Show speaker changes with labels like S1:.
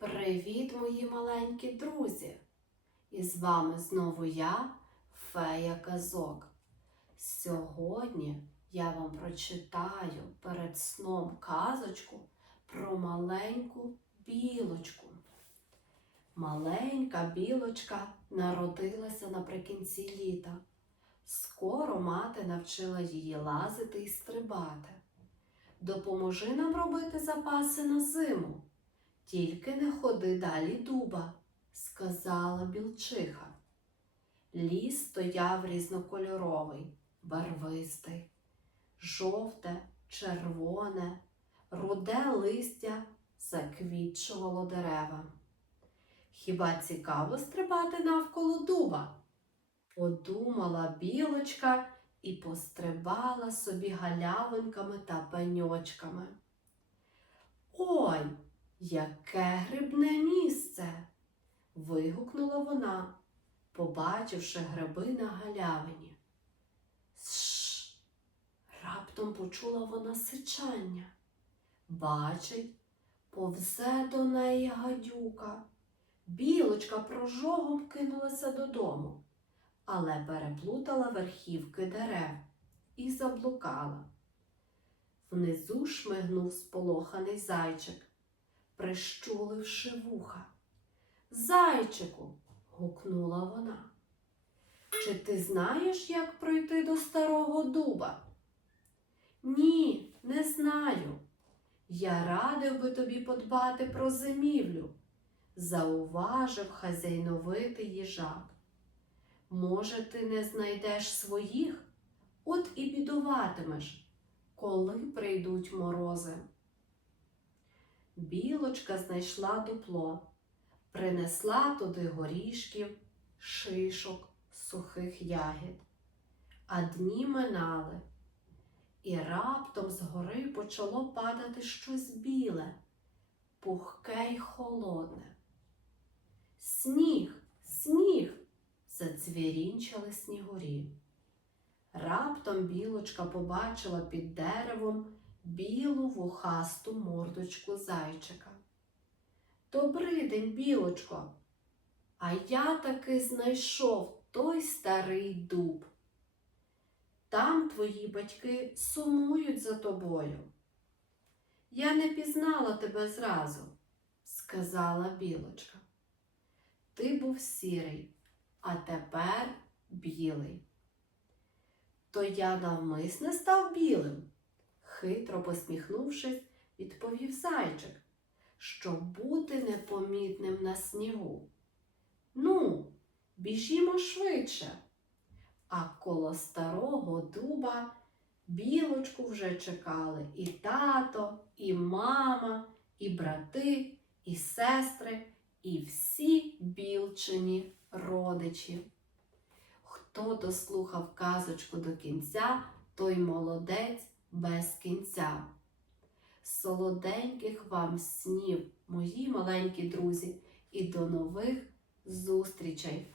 S1: Привіт, мої маленькі друзі! І з вами знову я, Фея Казок. Сьогодні я вам прочитаю перед сном казочку про маленьку білочку. Маленька білочка народилася наприкінці літа. Скоро мати навчила її лазити і стрибати. Допоможи нам робити запаси на зиму. Тільки не ходи далі дуба, сказала білчиха. Ліс стояв різнокольоровий, барвистий, жовте, червоне, руде листя заквітчувало дерева. Хіба цікаво стрибати навколо дуба? Подумала білочка і пострибала собі галявинками та пеньочками. Ой, яке грибне місце. вигукнула вона, побачивши гриби на галявині. Сш. Раптом почула вона сичання. Бачить, повзе до неї гадюка. Білочка прожогом кинулася додому, але переплутала верхівки дерев і заблукала. Внизу шмигнув сполоханий зайчик, прищуливши вуха. Зайчику, гукнула вона. Чи ти знаєш, як пройти до старого дуба? Ні, не знаю. Я радив би тобі подбати про зимівлю, зауважив хазяйновитий їжак. Може, ти не знайдеш своїх, от і бідуватимеш, коли прийдуть морози. Білочка знайшла дупло, принесла туди горішків, шишок, сухих ягід. А дні минали, і раптом згори почало падати щось біле, пухке й холодне. Сніг, сніг, задзвірінчали снігурі. Раптом білочка побачила під деревом білу вухасту мордочку зайчика. Добрий день, білочко. А я таки знайшов той старий дуб. Там твої батьки сумують за тобою. Я не пізнала тебе зразу, сказала білочка. Ти був сірий, а тепер білий. То я навмисне став білим, хитро посміхнувшись, відповів зайчик, щоб бути непомітним на снігу. Ну, біжімо швидше. А коло старого дуба білочку вже чекали і тато, і мама, і брати, і сестри, і всі білчині родичі. Хто дослухав казочку до кінця, той молодець без кінця. Солоденьких вам снів, мої маленькі друзі, і до нових зустрічей!